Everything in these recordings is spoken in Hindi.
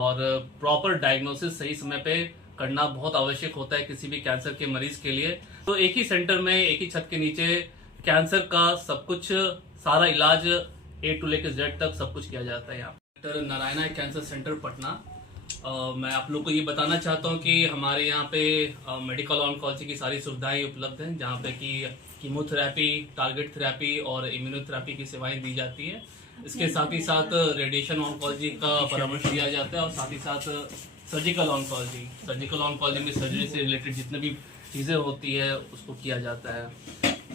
और प्रॉपर डायग्नोसिस सही समय पे करना बहुत आवश्यक होता है किसी भी कैंसर के मरीज के लिए। तो एक ही सेंटर में, एक ही छत के नीचे कैंसर का सब कुछ, सारा इलाज ए टू लेकर जेड तक सब कुछ किया जाता है यहाँ। Doctor Narayana cancer centre Patna. मैं आप लोग को ये बताना चाहता हूँ कि हमारे यहाँ पे मेडिकल ऑन्कोलॉजी की सारी सुविधाएं उपलब्ध हैं, जहाँ पे कि कीमोथेरेपी, टारगेट थेरेपी और इम्यूनोथेरेपी की सेवाएं दी जाती है। इसके साथ ही साथ रेडिएशन ऑन्कोलॉजी का परामर्श दिया जाता है और साथ ही साथ सर्जिकल ऑन्कोलॉजी में सर्जरी से रिलेटेड जितने भी चीज़ें होती है उसको किया जाता है।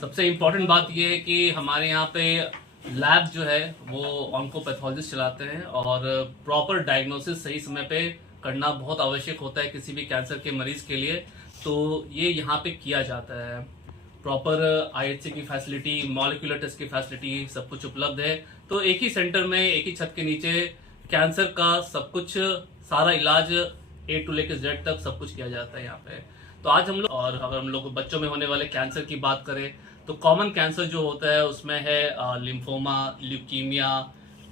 सबसे इम्पोर्टेंट बात यह है कि हमारे यहाँ पे लैब जो है वो ऑन्कोपैथोलॉजिस्ट चलाते हैं और प्रॉपर डायग्नोसिस सही समय पे करना बहुत आवश्यक होता है किसी भी कैंसर के मरीज के लिए। तो ये यहाँ पे किया जाता है। प्रॉपर आईएचसी की फैसिलिटी, मॉलिक्यूलर टेस्ट की फैसिलिटी सब कुछ उपलब्ध है। तो एक ही सेंटर में, एक ही छत के नीचे कैंसर का सब कुछ, सारा इलाज ए टू लेकर जेड तक सब कुछ किया जाता है यहाँ पे। तो आज हम लोग, और अगर हम लोग बच्चों में होने वाले कैंसर की बात करें तो कॉमन कैंसर जो होता है उसमें है लिम्फोमा, ल्यूकीमिया,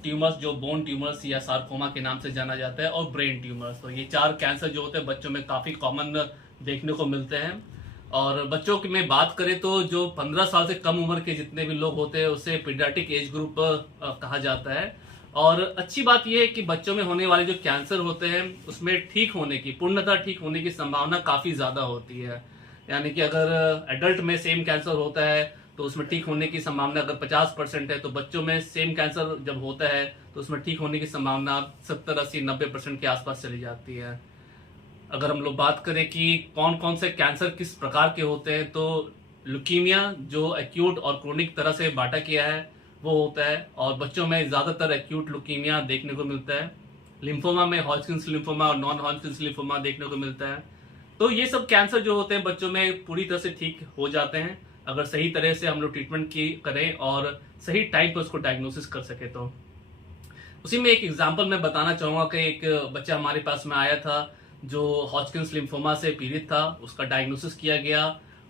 ट्यूमर्स जो बोन ट्यूमर्स या सार्कोमा के नाम से जाना जाता है, और ब्रेन ट्यूमर्स। तो ये 4 कैंसर जो होते हैं बच्चों में काफ़ी कॉमन देखने को मिलते हैं। और बच्चों की में बात करें तो जो 15 साल से कम उम्र के जितने भी लोग होते हैं उसे पीडियाट्रिक एज ग्रुप कहा जाता है। और अच्छी बात यह है कि बच्चों में होने वाले जो कैंसर होते हैं उसमें ठीक होने की, पूर्णतः ठीक होने की संभावना काफ़ी ज़्यादा होती है। यानी कि अगर एडल्ट में सेम कैंसर होता है तो उसमें ठीक होने की संभावना अगर 50% है, तो बच्चों में सेम कैंसर जब होता है तो उसमें ठीक होने की संभावना 70, 80, 90% के आसपास चली जाती है। अगर हम लोग बात करें कि कौन कौन से कैंसर किस प्रकार के होते हैं, तो ल्यूकीमिया जो एक्यूट और क्रोनिक तरह से बांटा किया है वो होता है, और बच्चों में ज़्यादातर एक्यूट ल्यूकीमिया देखने को मिलता है। लिम्फोमा में हॉजकिंस लिम्फोमा और नॉन हॉजकिंस लिम्फोमा देखने को मिलता है। तो ये सब कैंसर जो होते हैं बच्चों में पूरी तरह से ठीक हो जाते हैं अगर सही तरह से हम लोग ट्रीटमेंट की करें और सही टाइम पर उसको डायग्नोसिस कर सके। तो उसी में एक एग्जांपल मैं बताना चाहूँगा कि एक बच्चा हमारे पास में आया था जो हॉजकिंस लिम्फोमा से पीड़ित था। उसका डायग्नोसिस किया गया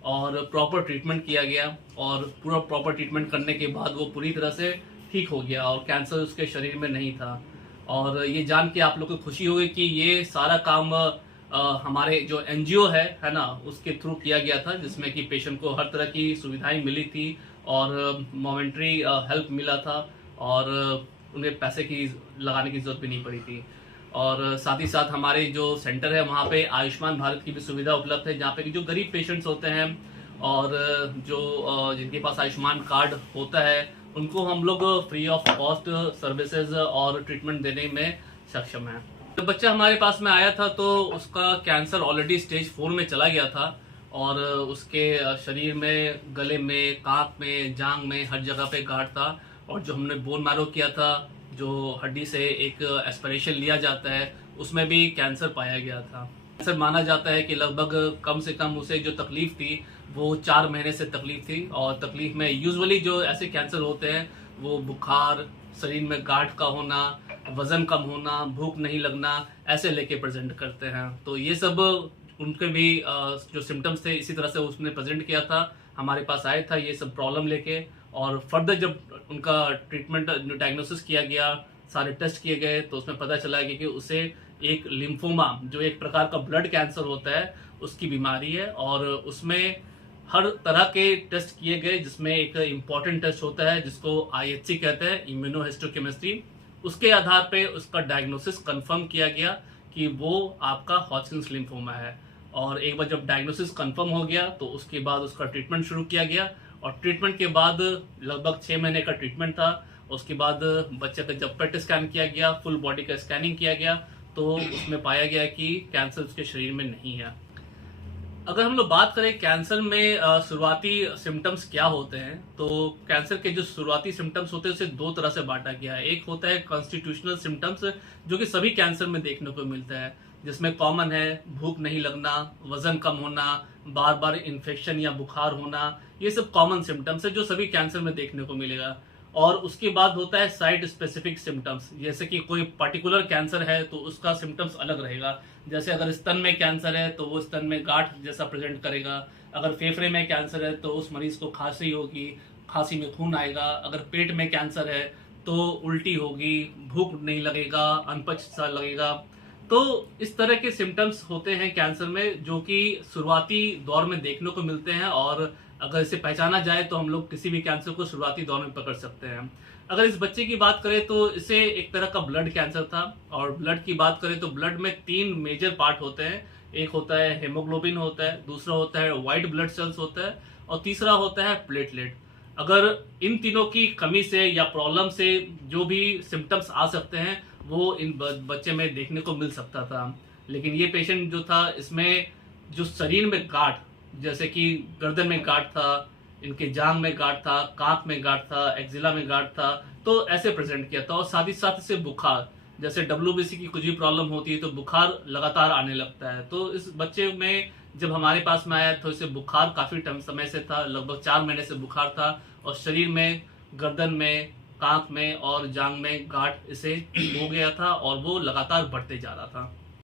और प्रॉपर ट्रीटमेंट किया गया, और पूरा प्रॉपर ट्रीटमेंट करने के बाद वो पूरी तरह से ठीक हो गया और कैंसर उसके शरीर में नहीं था। और ये जान के आप लोग को खुशी होगी कि ये सारा काम हमारे जो एनजीओ है ना, उसके थ्रू किया गया था, जिसमें कि पेशेंट को हर तरह की सुविधाएं मिली थी और मोमेंट्री हेल्प मिला था, और उन्हें पैसे की लगाने की जरूरत भी नहीं पड़ी थी। और साथ ही साथ हमारे जो सेंटर है वहाँ पे आयुष्मान भारत की भी सुविधा उपलब्ध है, जहाँ पे कि जो गरीब पेशेंट्स होते हैं और जो जिनके पास आयुष्मान कार्ड होता है उनको हम लोग फ्री ऑफ कॉस्ट सर्विसेज और ट्रीटमेंट देने में सक्षम हैं। जब बच्चा हमारे पास में आया था तो उसका कैंसर ऑलरेडी स्टेज 4 में चला गया था, और उसके शरीर में, गले में, कांख में, जांग में हर जगह पे गांठ था। और जो हमने बोन मैरो किया था, जो हड्डी से एक एस्पिरेशन लिया जाता है, उसमें भी कैंसर पाया गया था। कैंसर माना जाता है कि लगभग कम से कम उसे जो तकलीफ थी वो 4 महीने से तकलीफ थी। और तकलीफ में यूजुअली जो ऐसे कैंसर होते हैं वो बुखार, शरीर में गांठ का होना, वजन कम होना, भूख नहीं लगना, ऐसे लेके प्रेजेंट करते हैं। तो ये सब उनके भी जो सिम्टम्स थे इसी तरह से उसने प्रेजेंट किया था, हमारे पास आया था ये सब प्रॉब्लम लेके। और फर्दर जब उनका ट्रीटमेंट डायग्नोसिस किया गया, सारे टेस्ट किए गए, तो उसमें पता चला कि उसे एक लिम्फोमा जो एक प्रकार का ब्लड कैंसर होता है उसकी बीमारी है। और उसमें हर तरह के टेस्ट किए गए, जिसमें एक इम्पॉर्टेंट टेस्ट होता है जिसको आईएचसी कहते हैं, इम्यूनोहिस्टोकेमिस्ट्री। उसके आधार पे उसका डायग्नोसिस कंफर्म किया गया कि वो आपका हॉजकिंस लिम्फोमा है। और एक बार जब डायग्नोसिस कंफर्म हो गया तो उसके बाद उसका ट्रीटमेंट शुरू किया गया, और ट्रीटमेंट के बाद लगभग 6 महीने का ट्रीटमेंट था। उसके बाद बच्चे का जब पेट स्कैन किया गया, फुल बॉडी का स्कैनिंग किया गया, तो उसमें पाया गया कि कैंसर उसके शरीर में नहीं है। अगर हम लोग बात करें कैंसर में शुरुआती सिम्टम्स क्या होते हैं, तो कैंसर के जो शुरुआती सिम्टम्स होते हैं उसे 2 तरह से बांटा गया है। एक होता है कॉन्स्टिट्यूशनल सिम्टम्स, जो कि सभी कैंसर में देखने को मिलता है, जिसमें कॉमन है भूख नहीं लगना, वजन कम होना, बार बार इन्फेक्शन या बुखार होना। ये सब कॉमन सिम्टम्स है जो सभी कैंसर में देखने को मिलेगा। और उसके बाद होता है साइट स्पेसिफिक सिम्टम्स, जैसे कि कोई पर्टिकुलर कैंसर है तो उसका सिम्टम्स अलग रहेगा। जैसे अगर स्तन में कैंसर है तो वो स्तन में गांठ जैसा प्रेजेंट करेगा। अगर फेफड़े में कैंसर है तो उस मरीज को खांसी होगी, खांसी में खून आएगा। अगर पेट में कैंसर है तो उल्टी होगी, भूख नहीं लगेगा, अनपच सा लगेगा, तो इस तरह के सिम्टम्स होते हैं कैंसर में, जो कि शुरुआती दौर में देखने को मिलते हैं, और अगर इसे पहचाना जाए तो हम लोग किसी भी कैंसर को शुरुआती दौर में पकड़ सकते हैं। अगर इस बच्चे की बात करें तो इसे एक तरह का ब्लड कैंसर था, और ब्लड की बात करें तो ब्लड में 3 मेजर पार्ट होते हैं। एक होता है हेमोग्लोबिन होता है, दूसरा होता है व्हाइट ब्लड सेल्स होता है, और तीसरा होता है प्लेटलेट। अगर इन तीनों की कमी से या प्रॉब्लम से जो भी सिम्टम्स आ सकते हैं वो इन बच्चे में देखने को मिल सकता था। लेकिन ये पेशेंट जो था, इसमें जो शरीर में गांठ, जैसे कि गर्दन में गांठ था, इनके जांघ में गांठ था, कांख में गांठ था, एक्जिला में गांठ था, तो ऐसे प्रेजेंट किया था। और साथ ही साथ इसे बुखार, जैसे WBC की कुछ भी प्रॉब्लम होती है तो बुखार लगातार आने लगता है। तो इस बच्चे में जब हमारे पास में आया तो इसे बुखार काफी समय से था, लगभग 4 महीने से बुखार था, और शरीर में, गर्दन में, कांख में और जांघ में गांठ इसे हो गया था, और वो लगातार बढ़ते जा रहा था।